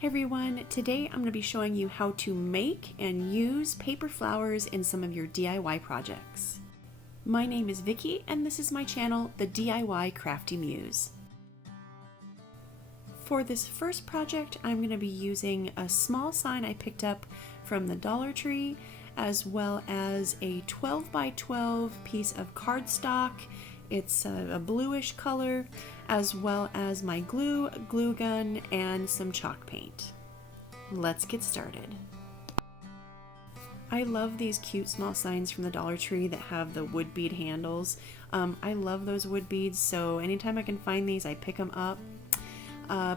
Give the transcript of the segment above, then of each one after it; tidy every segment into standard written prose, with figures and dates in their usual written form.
Hey everyone, today I'm going to be showing you how to make and use paper flowers in some of your DIY projects. My name is Vicky and this is my channel, the DIY Crafty Muse. For this first project, I'm going to be using a small sign I picked up from the Dollar Tree, as well as a 12 by 12 piece of cardstock. It's a bluish color, as well as my glue gun, and some chalk paint. Let's get started. I love these cute small signs from the Dollar Tree that have the wood bead handles. I love those wood beads, so anytime I can find these, I pick them up.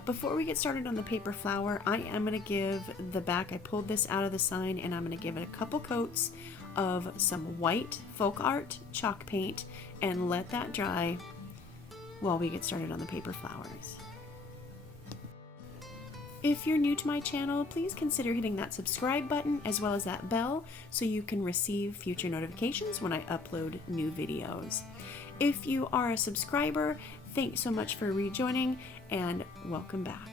Before we get started on the paper flower, I am going to give the back, I pulled this out of the sign, and I'm going to give it a couple coats of some white folk art chalk paint and let that dry while we get started on the paper flowers. If you're new to my channel, please consider hitting that subscribe button as well as that bell so you can receive future notifications when I upload new videos. If you are a subscriber, thanks so much for rejoining and welcome back.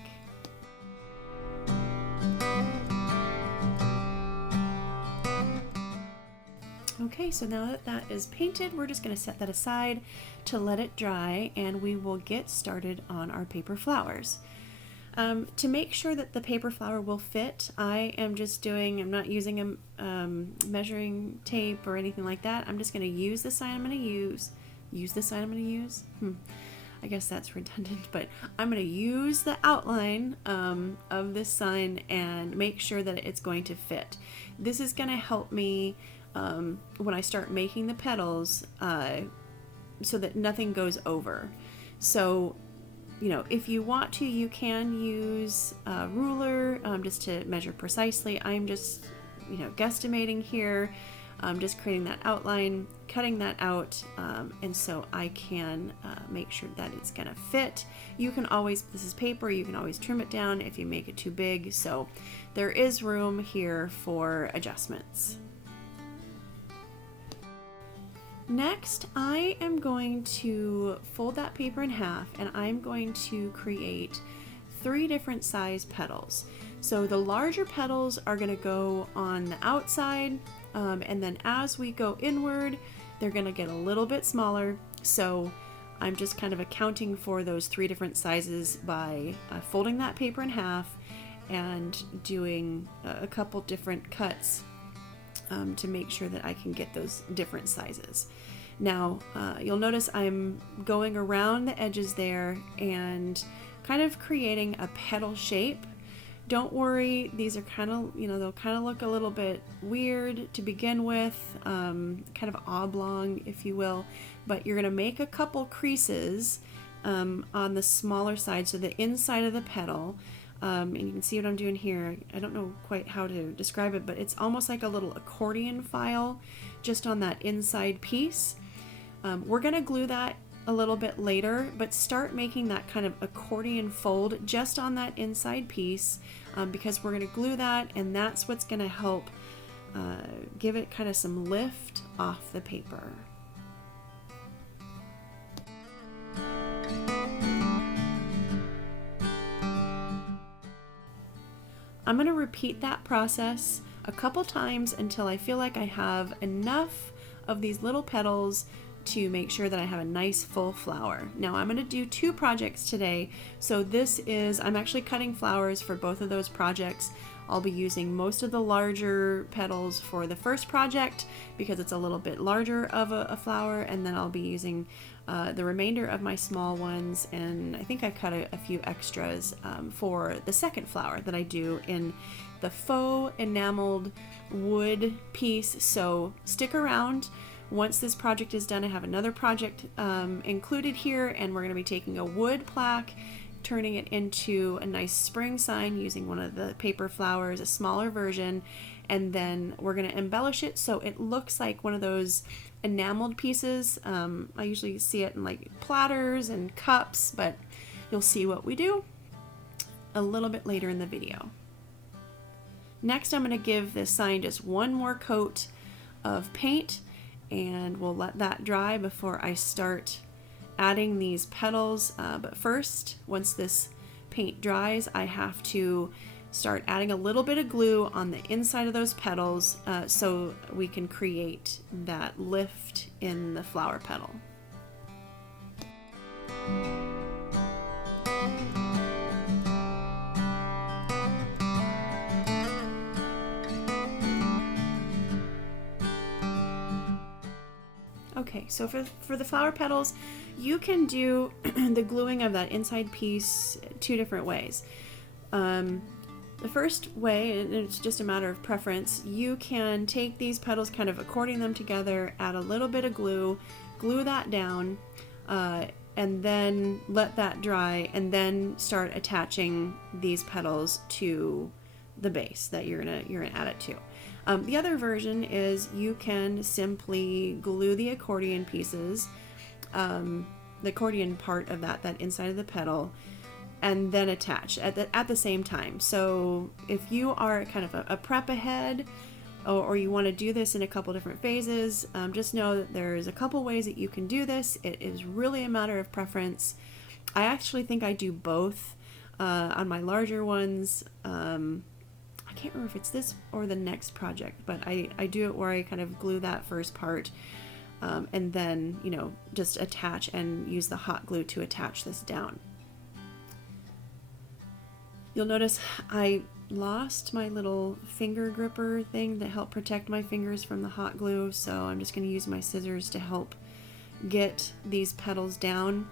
Okay, so now that that is painted, we're just going to set that aside to let it dry, and we will get started on our paper flowers. To make sure that the paper flower will fit, I'm not using a measuring tape or anything like that. I'm just going to use the sign I'm going to use. I guess that's redundant, but I'm going to use the outline of this sign and make sure that it's going to fit. This is going to help me when I start making the petals so that nothing goes over. So, you know, if you want to, you can use a ruler just to measure precisely. I'm just, guesstimating here. I'm just creating that outline, cutting that out, and so I can make sure that it's gonna fit. You can always, this is paper, you can always trim it down if you make it too big, so there is room here for adjustments. Next, I am going to fold that paper in half, and I'm going to create 3 different size petals. So the larger petals are going to go on the outside, and then as we go inward, they're going to get a little bit smaller. So I'm just kind of accounting for those 3 different sizes by folding that paper in half and doing a couple different cuts to make sure that I can get those different sizes. Now, you'll notice I'm going around the edges there and kind of creating a petal shape. Don't worry, these are kind of, they'll kind of look a little bit weird to begin with, kind of oblong, if you will, but you're going to make a couple creases on the smaller side, so the inside of the petal. And you can see what I'm doing here. I don't know quite how to describe it, but it's almost like a little accordion file just on that inside piece. We're going to glue that a little bit later, but start making that kind of accordion fold just on that inside piece because we're going to glue that, and that's what's going to help give it kind of some lift off the paper. I'm going to repeat that process a couple times until I feel like I have enough of these little petals to make sure that I have a nice full flower. Now I'm going to do 2 projects today, so I'm actually cutting flowers for both of those projects. I'll be using most of the larger petals for the first project because it's a little bit larger of a flower, and then I'll be using the remainder of my small ones, and I think I cut a few extras for the second flower that I do in the faux enameled wood piece. So stick around. Once this project is done, I have another project included here, and we're going to be taking a wood plaque, turning it into a nice spring sign using one of the paper flowers, a smaller version, and then we're going to embellish it so it looks like one of those enameled pieces. I usually see it in like platters and cups, but you'll see what we do a little bit later in the video. Next, I'm going to give this sign just one more coat of paint, and we'll let that dry before I start adding these petals. But first, once this paint dries, I have to start adding a little bit of glue on the inside of those petals so we can create that lift in the flower petal. Okay, so for the flower petals, you can do the gluing of that inside piece two different ways. The first way, and it's just a matter of preference, you can take these petals, kind of according them together, add a little bit of glue, glue that down, and then let that dry, and then start attaching these petals to the base that you're gonna add it to. The other version is you can simply glue the accordion pieces, the accordion part of that inside of the petal, and then attach at the same time. So if you are kind of a prep ahead, or you want to do this in a couple different phases, just know that there's a couple ways that you can do this. It is really a matter of preference. I actually think I do both on my larger ones. I can't remember if it's this or the next project, but I do it where I kind of glue that first part and then, you know, just attach and use the hot glue to attach this down. You'll notice I lost my little finger gripper thing that helped protect my fingers from the hot glue, so I'm just going to use my scissors to help get these petals down.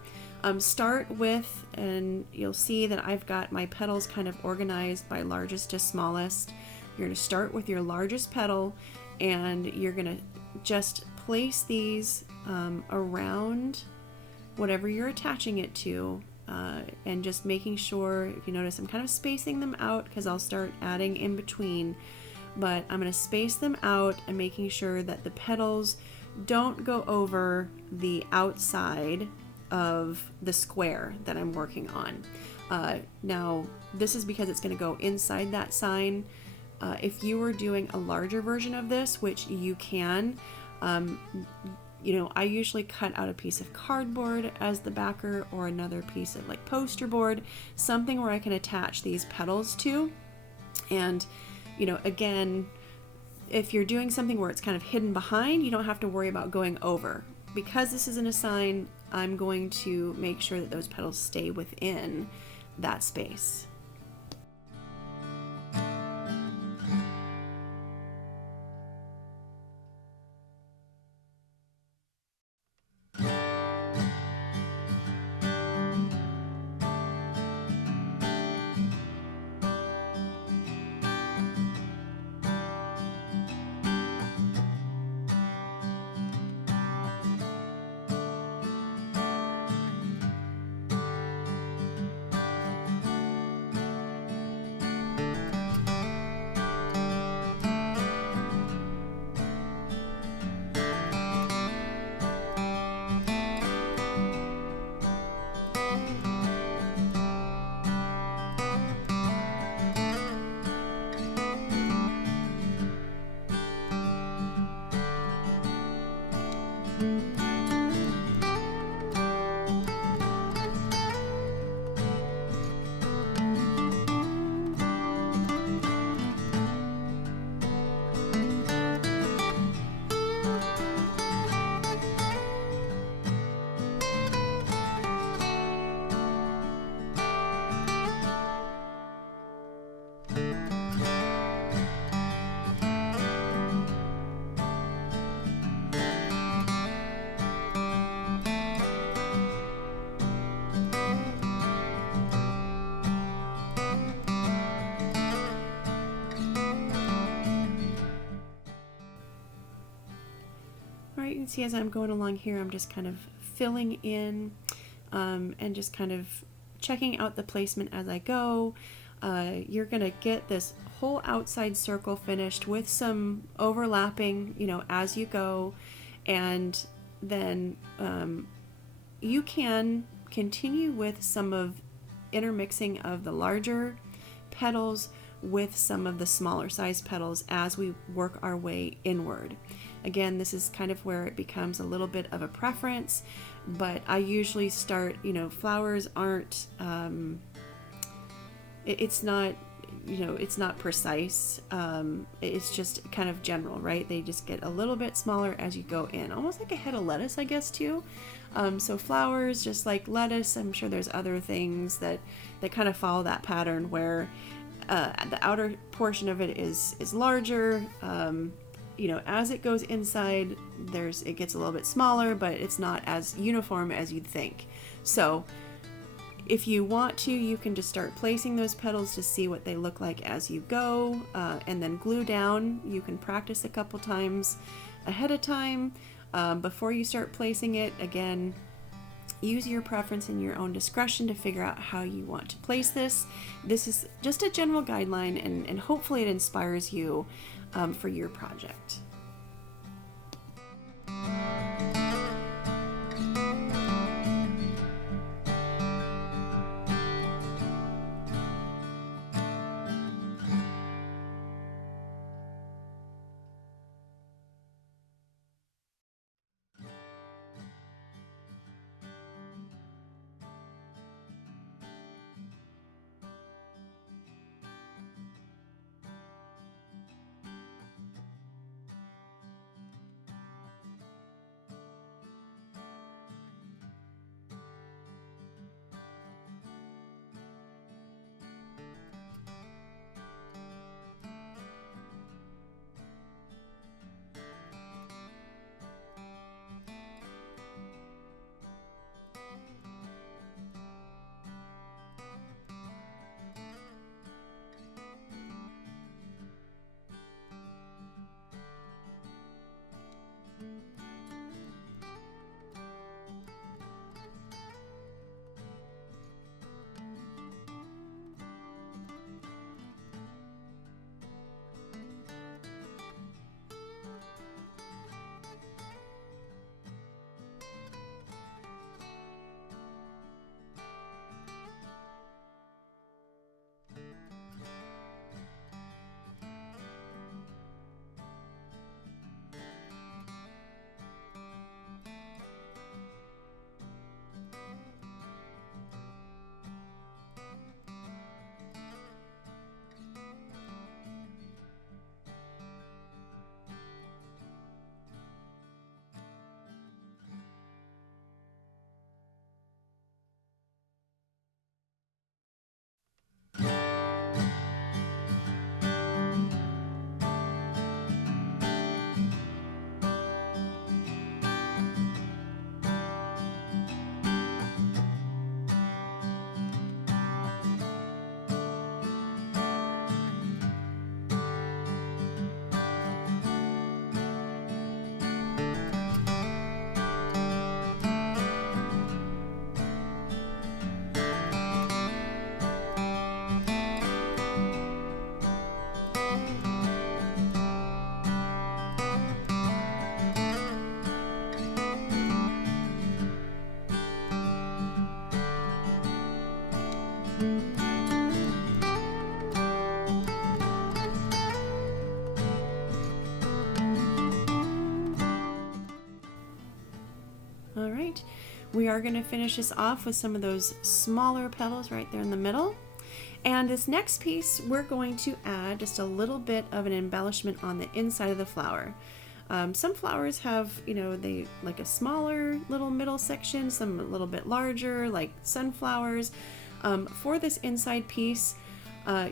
Start with, and you'll see that I've got my petals kind of organized by largest to smallest. You're going to start with your largest petal, and you're going to just place these around whatever you're attaching it to, and just making sure, if you notice, I'm kind of spacing them out because I'll start adding in between, but I'm going to space them out and making sure that the petals don't go over the outside of the square that I'm working on. Now, this is because it's going to go inside that sign. If you were doing a larger version of this, which you can, you know, I usually cut out a piece of cardboard as the backer, or another piece of like poster board, something where I can attach these petals to. And, you know, again, if you're doing something where it's kind of hidden behind, you don't have to worry about going over. Because this isn't a sign, I'm going to make sure that those petals stay within that space. Alright, you can see as I'm going along here, I'm just kind of filling in and just kind of checking out the placement as I go. You're going to get this whole outside circle finished with some overlapping, you know, as you go, and then you can continue with some of intermixing of the larger petals with some of the smaller size petals as we work our way inward. Again, this is kind of where it becomes a little bit of a preference, but I usually start, you know, flowers aren't, it's not you know, it's not precise. It's just kind of general, right? They just get a little bit smaller as you go in, almost like a head of lettuce, I guess, too. So flowers, just like lettuce, I'm sure there's other things that kind of follow that pattern where the outer portion of it is larger. You know, as it goes inside, it gets a little bit smaller, but it's not as uniform as you'd think. So if you want to, you can just start placing those petals to see what they look like as you go, and then glue down. You can practice a couple times ahead of time before you start placing it. Again, use your preference and your own discretion to figure out how you want to place this. This is just a general guideline, and hopefully it inspires you for your project. All right, we are going to finish this off with some of those smaller petals right there in the middle. And this next piece, we're going to add just a little bit of an embellishment on the inside of the flower. Some flowers have, you know, they like a smaller little middle section, some a little bit larger, like sunflowers. For this inside piece,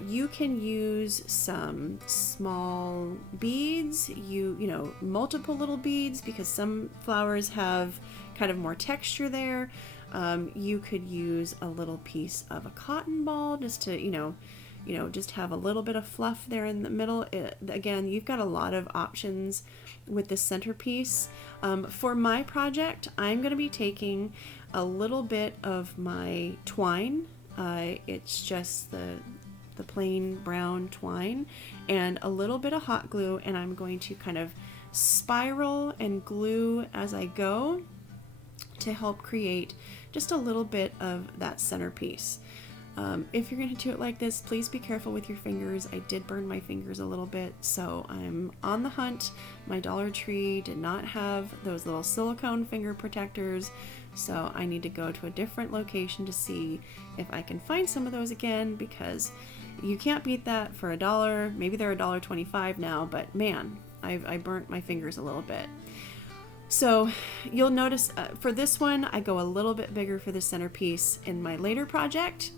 you can use some small beads, you know, multiple little beads, because some flowers have kind of more texture there. You could use a little piece of a cotton ball just to, you know, just have a little bit of fluff there in the middle. Again, you've got a lot of options with the centerpiece. For my project, I'm going to be taking a little bit of my twine. It's just the plain brown twine and a little bit of hot glue, and I'm going to kind of spiral and glue as I go to help create just a little bit of that centerpiece. If you're going to do it like this, please be careful with your fingers. I did burn my fingers a little bit, so I'm on the hunt. My Dollar Tree did not have those little silicone finger protectors, so I need to go to a different location to see if I can find some of those again, because You can't beat that for $1. Maybe they're $1.25 now, but man, I burnt my fingers a little bit. So you'll notice for this one, I go a little bit bigger for the centerpiece. In my later project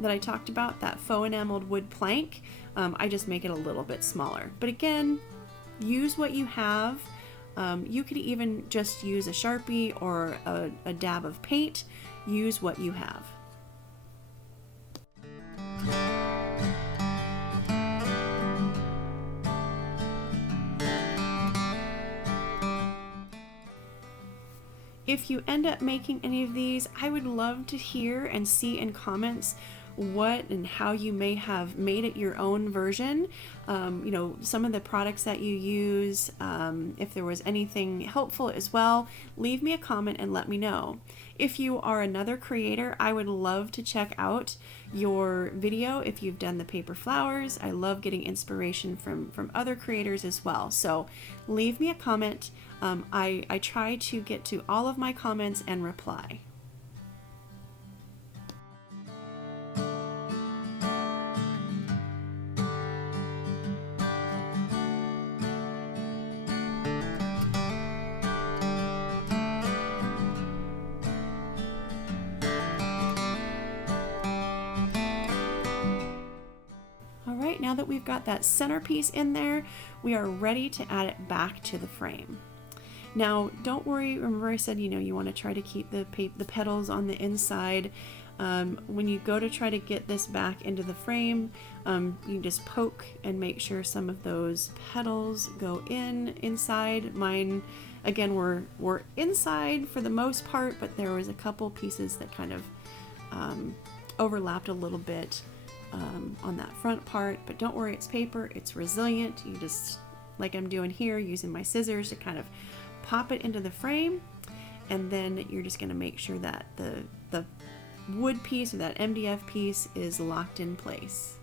that I talked about, that faux enameled wood plank, I just make it a little bit smaller. But again, use what you have. You could even just use a Sharpie or a dab of paint. Use what you have. If you end up making any of these, I would love to hear and see in comments what and how you may have made it your own version. You know, some of the products that you use, if there was anything helpful as well, leave me a comment and let me know. If you are another creator, I would love to check out your video if you've done the paper flowers. I love getting inspiration from other creators as well. So leave me a comment. I try to get to all of my comments and reply. Alright, now that we've got that centerpiece in there, we are ready to add it back to the frame. Now, don't worry, remember I said, you know, you want to try to keep the petals on the inside. When you go to try to get this back into the frame, you just poke and make sure some of those petals go inside. Mine, again, were inside for the most part, but there was a couple pieces that kind of overlapped a little bit on that front part. But don't worry, it's paper, it's resilient. You just, like I'm doing here, using my scissors to kind of pop it into the frame, and then you're just going to make sure that the wood piece or that MDF piece is locked in place.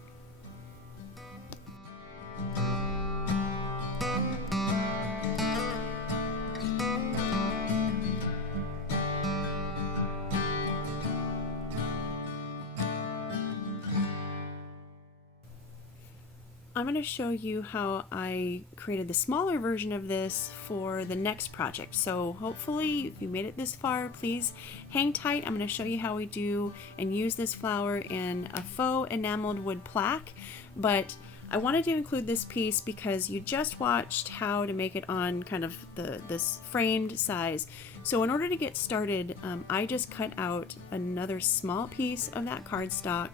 I'm going to show you how I created the smaller version of this for the next project. So hopefully if you made it this far, please hang tight. I'm going to show you how we do and use this flower in a faux enameled wood plaque. But I wanted to include this piece because you just watched how to make it on kind of this framed size. So in order to get started, I just cut out another small piece of that cardstock,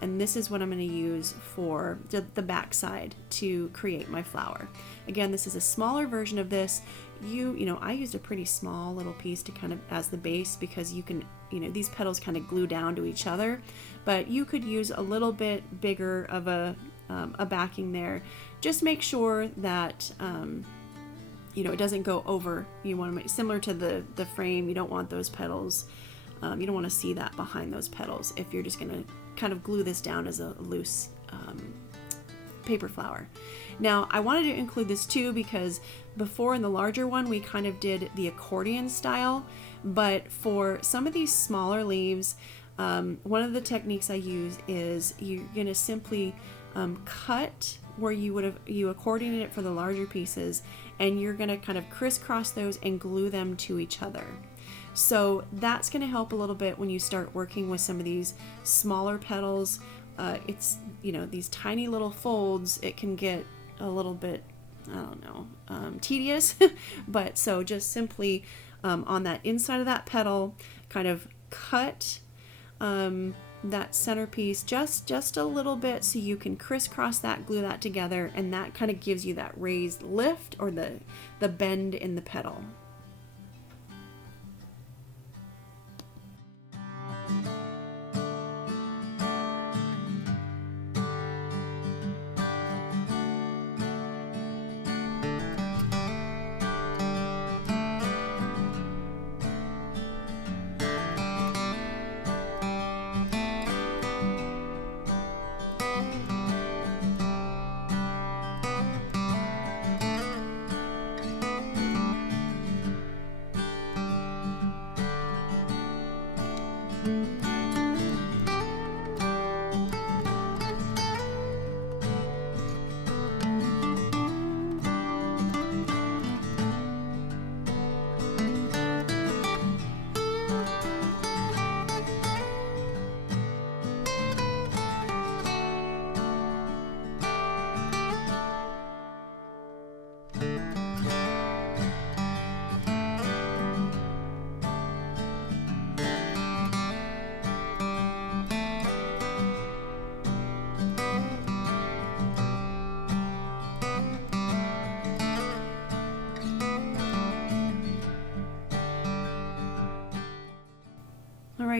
and this is what I'm going to use for the back side to create my flower. Again, this is a smaller version of this. You know, I used a pretty small little piece to kind of as the base because you can, you know, these petals kind of glue down to each other, but you could use a little bit bigger of a backing there. Just make sure that you know, it doesn't go over. You want to make similar to the frame. You don't want those petals. You don't want to see that behind those petals if you're just going to kind of glue this down as a loose paper flower. Now I wanted to include this too because before in the larger one we kind of did the accordion style, but for some of these smaller leaves, one of the techniques I use is you're going to simply cut where you accordioned it for the larger pieces, and you're going to kind of crisscross those and glue them to each other. So that's going to help a little bit when you start working with some of these smaller petals. It's, you know, these tiny little folds, it can get a little bit, I don't know, tedious. But so just simply on that inside of that petal, kind of cut that centerpiece just a little bit so you can crisscross that, glue that together, and that kind of gives you that raised lift or the bend in the petal.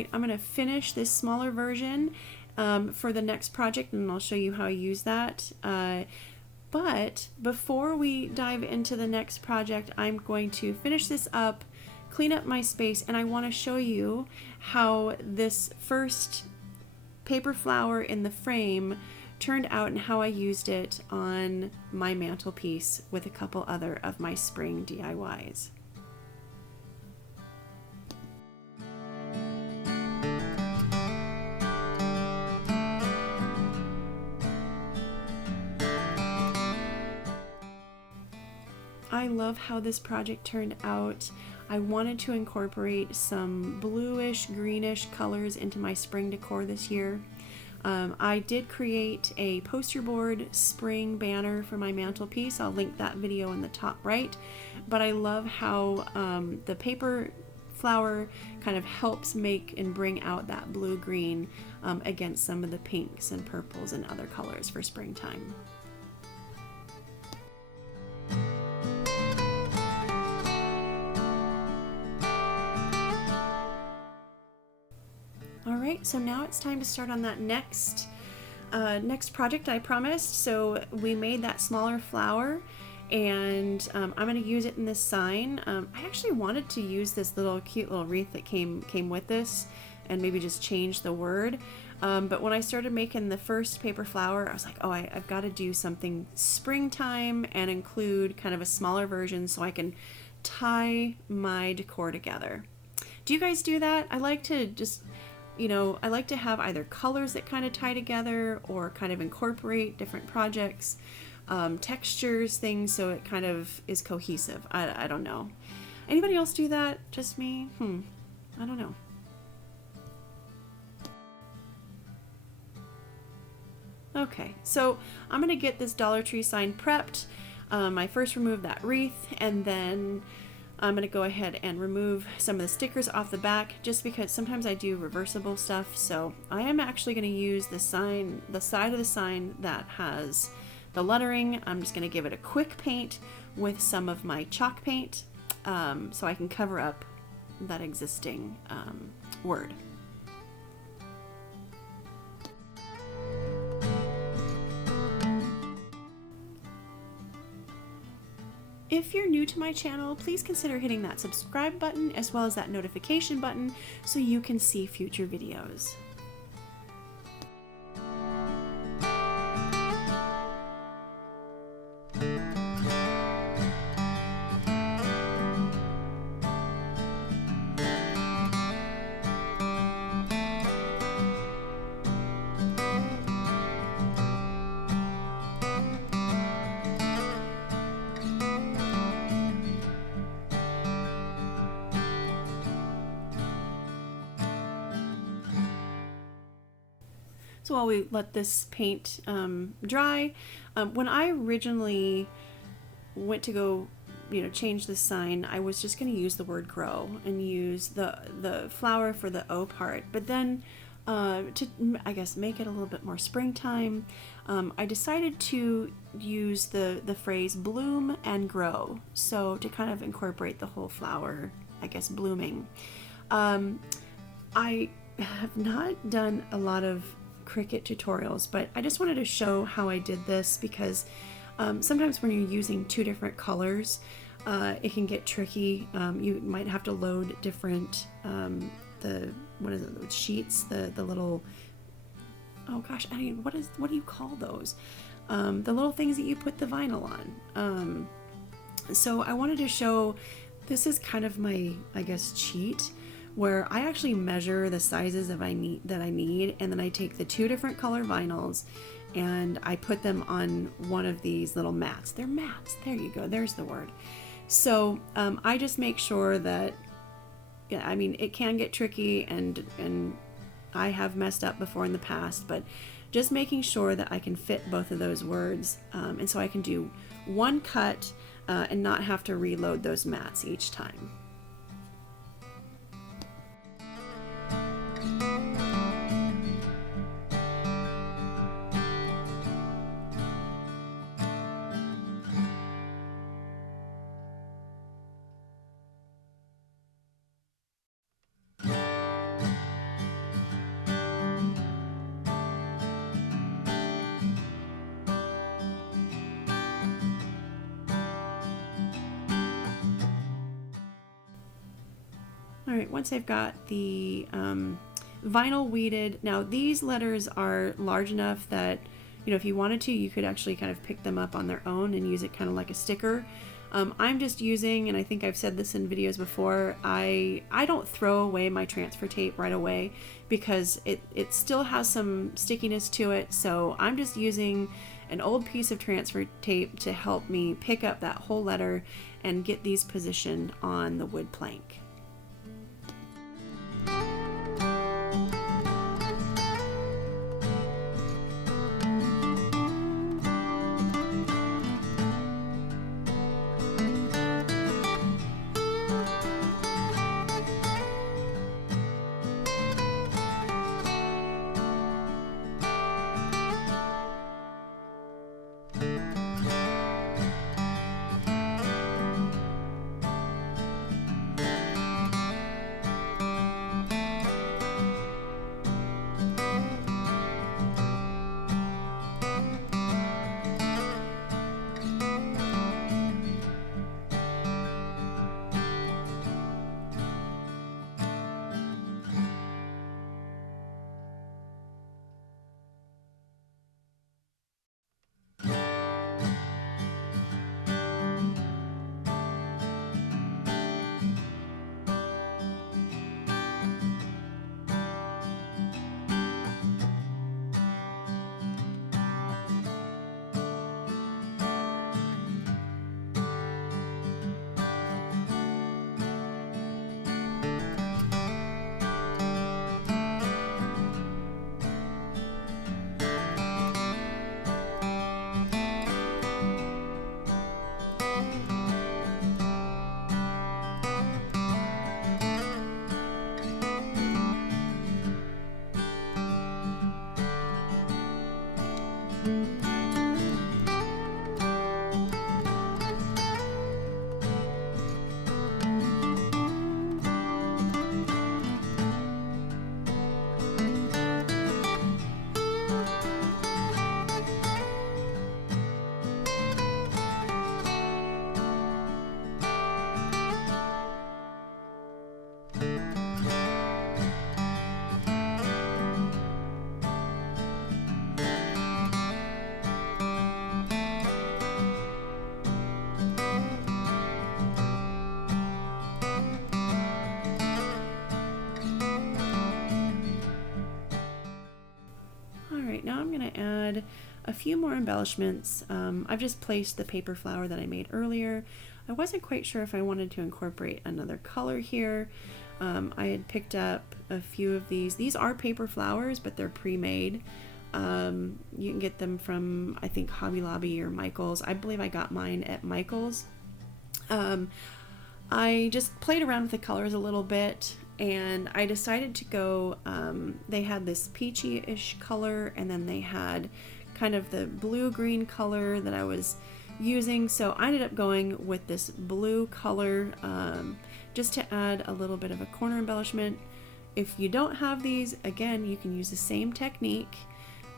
right, I'm going to finish this smaller version for the next project, and I'll show you how I use that. But before we dive into the next project, I'm going to finish this up, clean up my space, and I want to show you how this first paper flower in the frame turned out and how I used it on my mantelpiece with a couple other of my spring DIYs. I love how this project turned out. I wanted to incorporate some bluish, greenish colors into my spring decor this year. I did create a poster board spring banner for my mantelpiece. I'll link that video in the top right. But I love how the paper flower kind of helps make and bring out that blue-green against some of the pinks and purples and other colors for springtime. Alright, so now it's time to start on that next project I promised. So we made that smaller flower, and I'm going to use it in this sign. I actually wanted to use this cute little wreath that came with this and maybe just change the word. But when I started making the first paper flower, I was like, oh, I've got to do something springtime and include kind of a smaller version so I can tie my decor together. Do you guys do that? I like to just... I like to have either colors that kind of tie together or kind of incorporate different projects, textures, things, so it kind of is cohesive. I don't know. Anybody else do that? Just me? I don't know. Okay, so I'm going to get this Dollar Tree sign prepped. I first removed that wreath, and then I'm going to go ahead and remove some of the stickers off the back, just because sometimes I do reversible stuff. So I am actually going to use the side of the sign that has the lettering. I'm just going to give it a quick paint with some of my chalk paint so I can cover up that existing word. If you're new to my channel, please consider hitting that subscribe button as well as that notification button so you can see future videos. So while we let this paint dry, when I originally went to go, change the sign, I was just going to use the word grow and use the flower for the O part. But then to, I guess, make it a little bit more springtime, I decided to use the phrase bloom and grow. So to kind of incorporate the whole flower, I guess, blooming. I have not done a lot of Cricut tutorials, but I just wanted to show how I did this because sometimes when you're using two different colors, it can get tricky. You might have to load different sheets, the little, oh gosh, what do you call those? The little things that you put the vinyl on. So I wanted to show, this is kind of my, I guess, cheat, where I actually measure the sizes that I need, and then I take the two different color vinyls and I put them on one of these little mats. They're mats. There you go. There's the word. So I just make sure that, it can get tricky, and I have messed up before in the past, but just making sure that I can fit both of those words, and so I can do one cut and not have to reload those mats each time. All right, once I've got the vinyl weeded, now these letters are large enough that, you know, if you wanted to, you could actually kind of pick them up on their own and use it kind of like a sticker. I'm just using, and I think I've said this in videos before, I don't throw away my transfer tape right away because it still has some stickiness to it, so I'm just using an old piece of transfer tape to help me pick up that whole letter and get these positioned on the wood plank. Now I'm going to add a few more embellishments. I've just placed the paper flower that I made earlier. I wasn't quite sure if I wanted to incorporate another color here. I had picked up a few of these. These are paper flowers, but they're pre-made. You can get them from, I think, Hobby Lobby or Michael's. I believe I got mine at Michael's. I just played around with the colors a little bit, and I decided to go, they had this peachy-ish color, and then they had kind of the blue-green color that I was using, so I ended up going with this blue color just to add a little bit of a corner embellishment. If you don't have these, again, you can use the same technique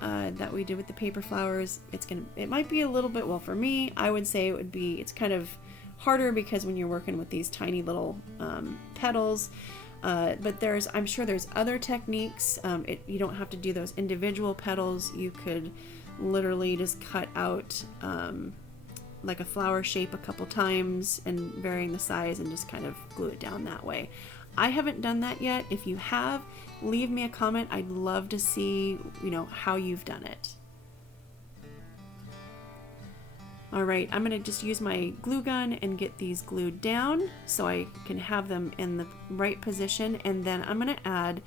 that we did with the paper flowers. It might be a little bit, well, for me, I would say it's kind of harder because when you're working with these tiny little petals, but I'm sure there's other techniques. You don't have to do those individual petals. You could literally just cut out like a flower shape a couple times and varying the size and just kind of glue it down that way. I haven't done that yet. If you have, leave me a comment. I'd love to see, how you've done it. Alright, I'm going to just use my glue gun and get these glued down so I can have them in the right position, and then I'm going to add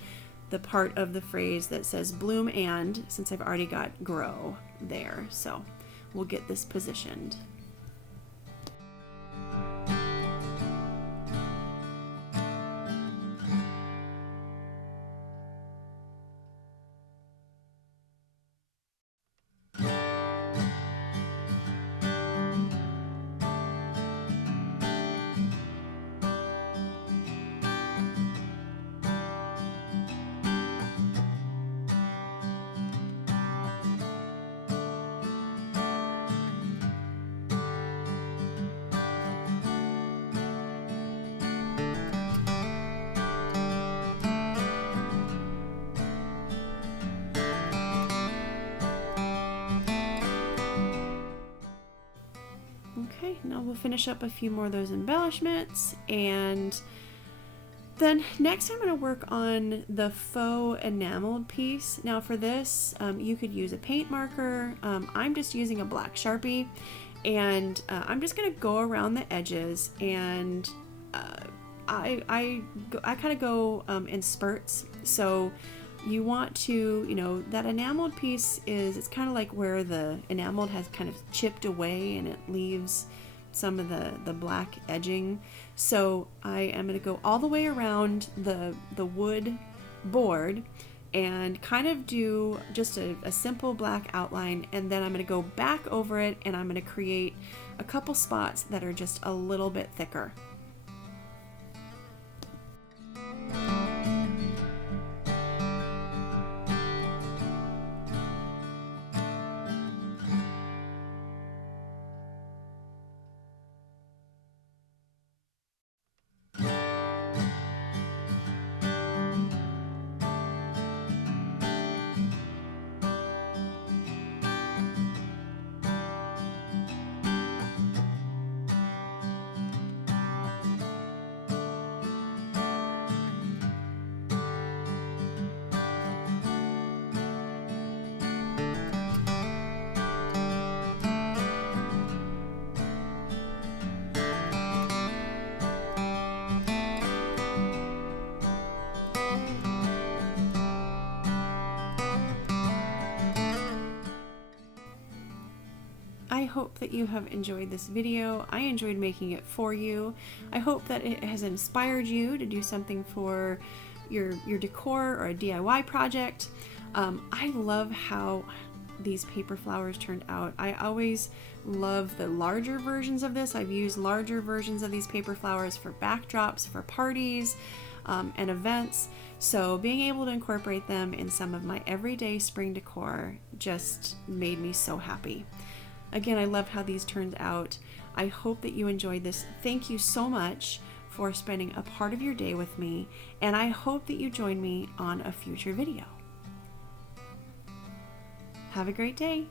the part of the phrase that says bloom and, since I've already got grow there. So we'll get this positioned. now we'll finish up a few more of those embellishments, and then next I'm going to work on the faux enameled piece. Now for this, you could use a paint marker. I'm just using a black Sharpie, and I'm just going to go around the edges, and I kind of go in spurts. So you want to, you know, that enameled piece it's kind of like where the enameled has kind of chipped away and it leaves some of the black edging. So I am going to go all the way around the wood board and kind of do just a simple black outline, and then I'm going to go back over it and I'm going to create a couple spots that are just a little bit thicker. I hope that you have enjoyed this video. I enjoyed making it for you. I hope that it has inspired you to do something for your decor or a DIY project. I love how these paper flowers turned out. I always love the larger versions of this. I've used larger versions of these paper flowers for backdrops, for parties, and events. So being able to incorporate them in some of my everyday spring decor just made me so happy. Again, I love how these turned out. I hope that you enjoyed this. Thank you so much for spending a part of your day with me, and I hope that you join me on a future video. Have a great day.